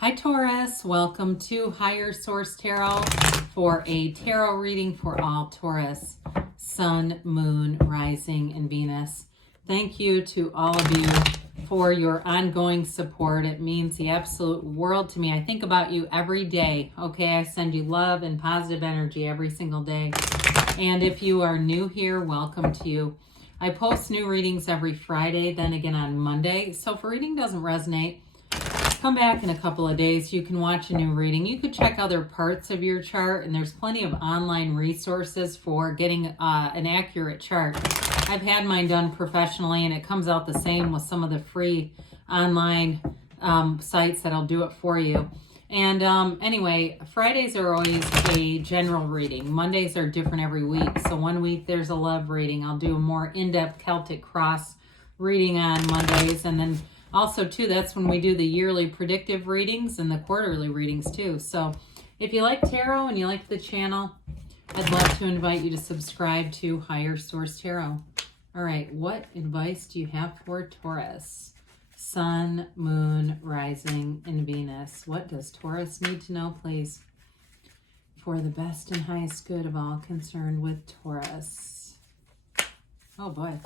Hi Taurus, welcome to Higher Source Tarot for a tarot reading for all Taurus, Sun, Moon, Rising, and Venus. Thank you to all of you for your ongoing support. It means the absolute world to me. I think about you every day, okay? I send you love and positive energy every single day. And if you are new here, welcome to you. I post new readings every Friday, then again on Monday. So if a reading doesn't resonate, come back in a couple of days. You can watch a new reading. You could check other parts of your chart, and there's plenty of online resources for getting an accurate chart. I've had mine done professionally, and it comes out the same with some of the free online sites that'll do it for you. And anyway, Fridays are always a general reading. Mondays are different every week. So one week there's a love reading. I'll do a more in-depth Celtic cross reading on Mondays, and then also, too, that's when we do the yearly predictive readings and the quarterly readings, too. So if you like tarot and you like the channel, I'd love to invite you to subscribe to Higher Source Tarot. All right, what advice do you have for Taurus? Sun, Moon, Rising, and Venus. What does Taurus need to know, please? For the best and highest good of all concerned with Taurus. Oh, boy.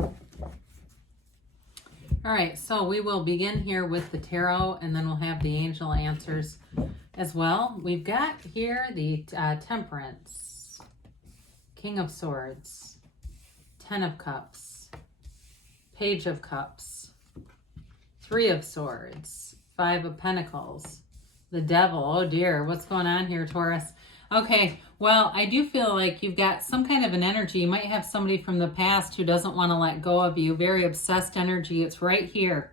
All right, so we will begin here with the tarot, and then we'll have the angel answers as well. We've got here the Temperance, King of Swords, Ten of Cups, Page of Cups, Three of Swords, Five of Pentacles, the Devil. Oh dear, what's going on here, Taurus? Okay, well, I do feel like you've got some kind of an energy. You might have somebody from the past who doesn't want to let go of you. Very obsessed energy. It's right here.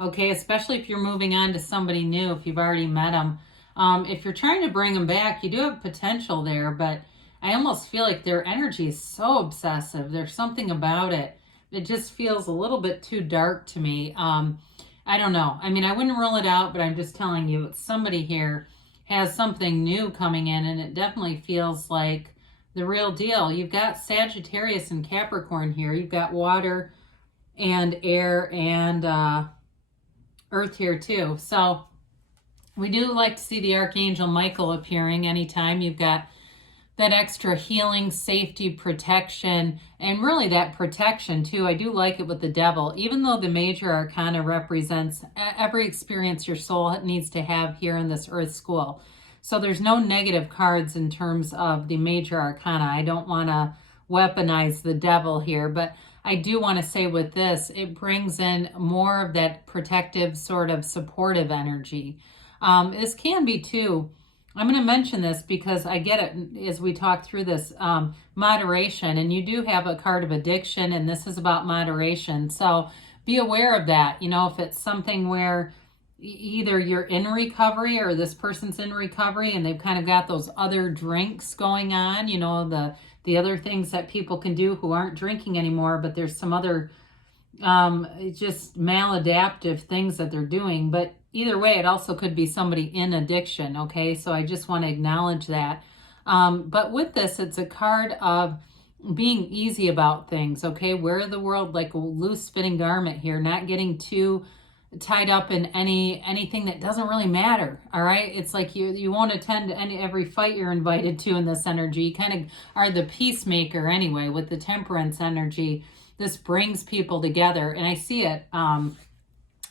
Okay, especially if you're moving on to somebody new, if you've already met them. If you're trying to bring them back, you do have potential there, but I almost feel like their energy is so obsessive. There's something about it. It just feels a little bit too dark to me. I don't know. I mean, I wouldn't rule it out, but I'm just telling you, it's somebody here has something new coming in, and it definitely feels like the real deal. You've got Sagittarius and Capricorn here. You've got water and air and earth here too. So we do like to see the Archangel Michael appearing anytime. You've got that extra healing, safety, protection, and really that protection too. I do like it with the Devil, even though the major arcana represents every experience your soul needs to have here in this earth school. So there's no negative cards in terms of the major arcana. I don't want to weaponize the Devil here, but I do want to say with this, it brings in more of that protective, sort of supportive energy. This can be too, I'm going to mention this because I get it as we talk through this, moderation, and you do have a card of addiction, and this is about moderation. So be aware of that. You know, if it's something where either you're in recovery or this person's in recovery and they've kind of got those other drinks going on, you know, the other things that people can do who aren't drinking anymore, but there's some other just maladaptive things that they're doing. But either way, it also could be somebody in addiction, okay? So I just want to acknowledge that. But with this, it's a card of being easy about things, okay? Wear the world like a loose-fitting garment here, not getting too tied up in anything that doesn't really matter, all right? It's like you won't attend every fight you're invited to in this energy. You kind of are the peacemaker anyway with the Temperance energy. This brings people together, and I see it.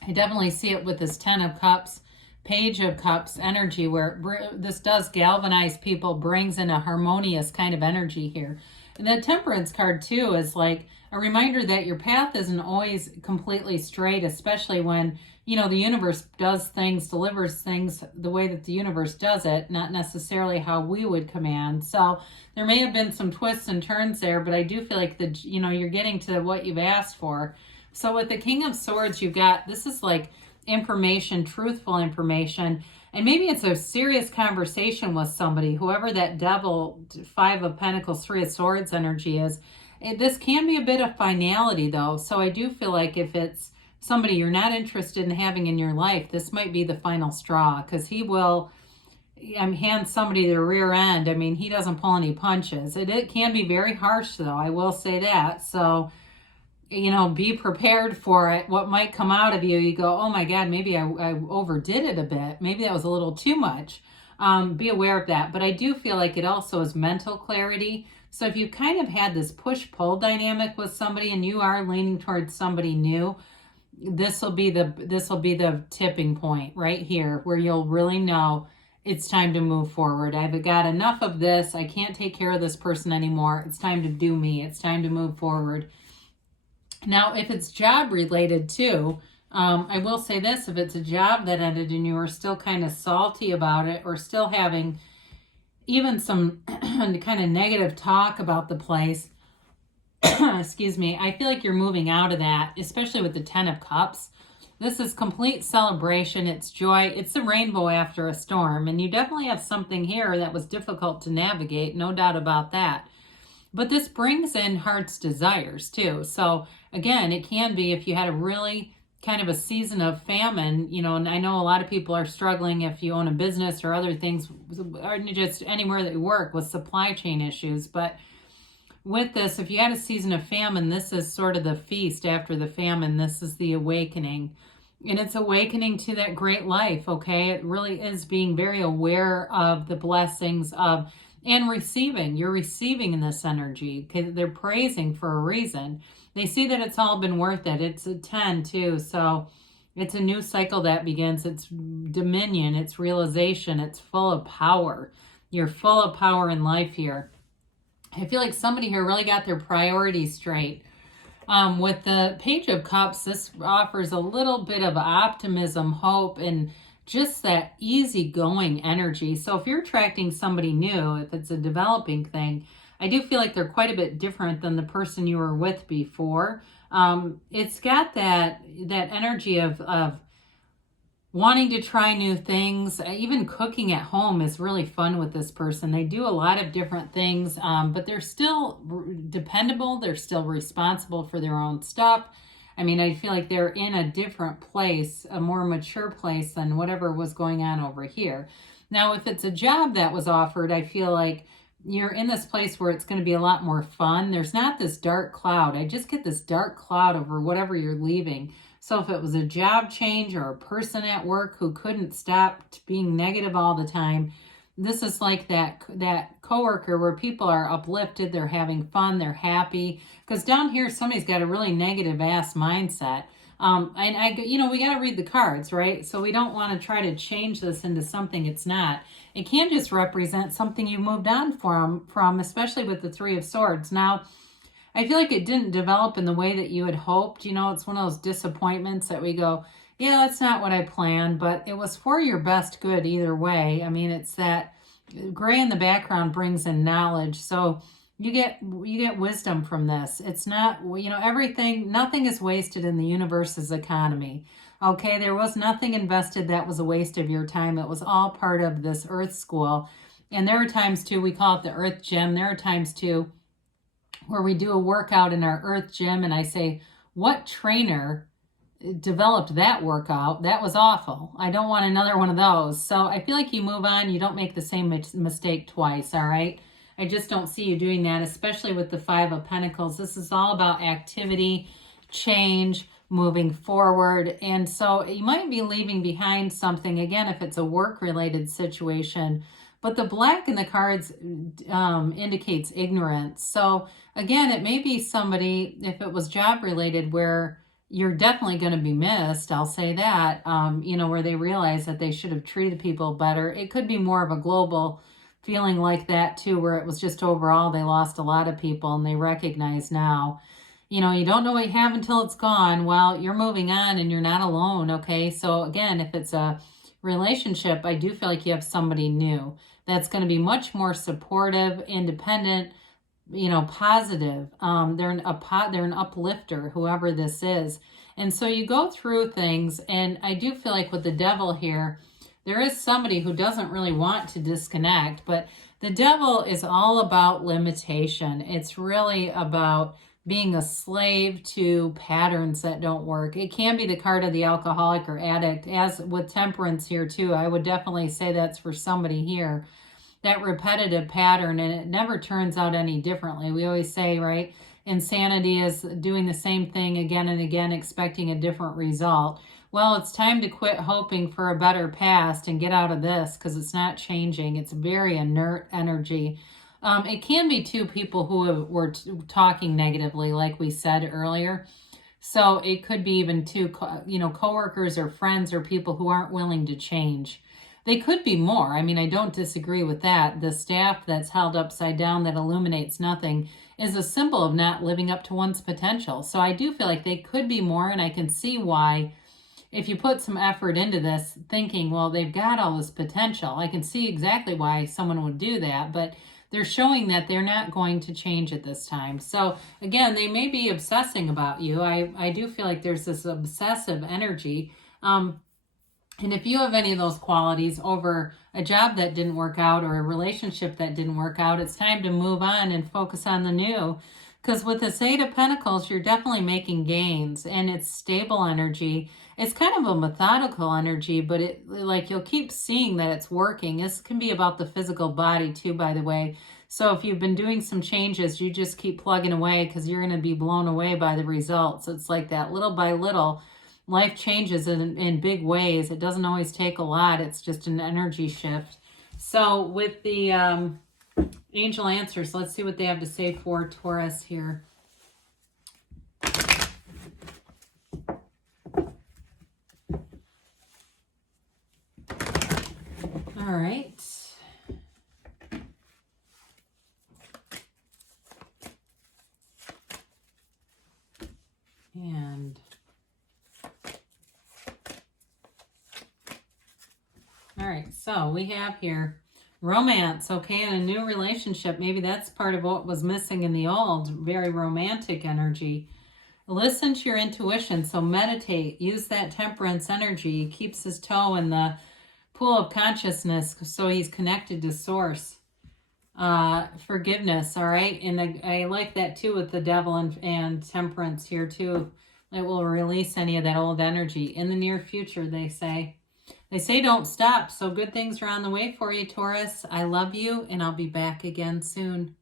I definitely see it with this Ten of Cups, Page of Cups energy, where this does galvanize people, brings in a harmonious kind of energy here. And the Temperance card, too, is like a reminder that your path isn't always completely straight, especially when, you know, the universe does things, delivers things the way that the universe does it, not necessarily how we would command. So there may have been some twists and turns there, but I do feel like, you're getting to what you've asked for. So with the King of Swords, you've got, this is like information, truthful information, and maybe it's a serious conversation with somebody, whoever that Devil, Five of Pentacles, Three of Swords energy is. This can be a bit of finality though. So I do feel like if it's somebody you're not interested in having in your life, this might be the final straw, because he will hand somebody their rear end. I mean, he doesn't pull any punches. It can be very harsh though, I will say that. So be prepared for it. What might come out of you, you go, oh my God, maybe I overdid it a bit. Maybe that was a little too much. Be aware of that. But I do feel like it also is mental clarity. So if you kind of had this push-pull dynamic with somebody and you are leaning towards somebody new, this will be the tipping point right here where you'll really know it's time to move forward. I've got enough of this. I can't take care of this person anymore. It's time to do me. It's time to move forward. Now, if it's job related too, I will say this, if it's a job that ended and you are still kind of salty about it or still having even some kind of negative talk about the place, excuse me, I feel like you're moving out of that, especially with the 10 of Cups. This is complete celebration. It's joy. It's a rainbow after a storm. And you definitely have something here that was difficult to navigate, no doubt about that. But this brings in heart's desires too. So again, it can be if you had a really kind of a season of famine, and I know a lot of people are struggling if you own a business or other things, or just anywhere that you work with supply chain issues. But with this, if you had a season of famine, this is sort of the feast after the famine. This is the awakening. And it's awakening to that great life, okay? It really is being very aware of the blessings of and receiving. You're receiving in this energy. Okay? They're praising for a reason. They see that it's all been worth it. It's a 10 too. So it's a new cycle that begins. It's dominion. It's realization. It's full of power. You're full of power in life here. I feel like somebody here really got their priorities straight. With the Page of Cups, this offers a little bit of optimism, hope, and just that easygoing energy. So if you're attracting somebody new, if it's a developing thing, I do feel like they're quite a bit different than the person you were with before. It's got that energy of wanting to try new things. Even cooking at home is really fun with this person. They do a lot of different things, but they're still dependable. They're still responsible for their own stuff. I mean, I feel like they're in a different place, a more mature place than whatever was going on over here. Now, if it's a job that was offered, I feel like you're in this place where it's going to be a lot more fun. There's not this dark cloud. I just get this dark cloud over whatever you're leaving. So if it was a job change or a person at work who couldn't stop being negative all the time, this is like that coworker where people are uplifted, they're having fun, they're happy. Because down here, somebody's got a really negative ass mindset. We got to read the cards, right? So we don't want to try to change this into something it's not. It can just represent something you moved on from, especially with the Three of Swords. Now, I feel like it didn't develop in the way that you had hoped. It's one of those disappointments that we go, yeah, that's not what I planned, but it was for your best good either way. I mean, it's that gray in the background brings in knowledge. So you get wisdom from this. It's not, nothing is wasted in the universe's economy. Okay, there was nothing invested that was a waste of your time. It was all part of this earth school. And there are times too, we call it the earth gym. There are times too where we do a workout in our earth gym and I say, what trainer developed that workout? That was awful. I don't want another one of those. So I feel like you move on. You don't make the same mistake twice, all right? I just don't see you doing that, especially with the Five of Pentacles. This is all about activity, change, moving forward. And so you might be leaving behind something, again, if it's a work-related situation. But the black in the cards indicates ignorance. So again, it may be somebody, if it was job-related, where you're definitely going to be missed, I'll say that, where they realize that they should have treated people better. It could be more of a global feeling like that too, where it was just overall they lost a lot of people and they recognize now. You don't know what you have until it's gone. Well, you're moving on and you're not alone, okay? So again, if it's a relationship, I do feel like you have somebody new that's going to be much more supportive, independent, positive. They're an uplifter, whoever this is. And so you go through things, and I do feel like with the devil here, there is somebody who doesn't really want to disconnect, but the devil is all about limitation. It's really about being a slave to patterns that don't work. It can be the card of the alcoholic or addict, as with temperance here too. I would definitely say that's for somebody here. That repetitive pattern, and it never turns out any differently. We always say, right, Insanity is doing the same thing again and again, expecting a different result. Well, it's time to quit hoping for a better past and get out of this, because it's not changing. It's very inert energy. It can be two people who were talking negatively, like we said earlier. So it could be even two, coworkers or friends or people who aren't willing to change. They could be more. I mean, I don't disagree with that. The staff that's held upside down that illuminates nothing is a symbol of not living up to one's potential. So I do feel like they could be more, and I can see why, if you put some effort into this, thinking, well, they've got all this potential. I can see exactly why someone would do that, but they're showing that they're not going to change at this time. So again, they may be obsessing about you. I do feel like there's this obsessive energy. And if you have any of those qualities over a job that didn't work out or a relationship that didn't work out, it's time to move on and focus on the new. Because with this Eight of Pentacles, you're definitely making gains, and it's stable energy. It's kind of a methodical energy, but you'll keep seeing that it's working. This can be about the physical body too, by the way. So if you've been doing some changes, you just keep plugging away, because you're going to be blown away by the results. It's like that, little by little, life changes in big ways. It doesn't always take a lot. It's just an energy shift. So with the angel answers, let's see what they have to say for Taurus here. All right. And all right, so we have here romance, okay, and a new relationship. Maybe that's part of what was missing in the old, very romantic energy. Listen to your intuition, so meditate. Use that temperance energy. He keeps his toe in the pool of consciousness, so he's connected to source. Forgiveness, all right? And I like that too with the devil and temperance here too. It will release any of that old energy in the near future, they say. They say don't stop, so good things are on the way for you, Taurus. I love you, and I'll be back again soon.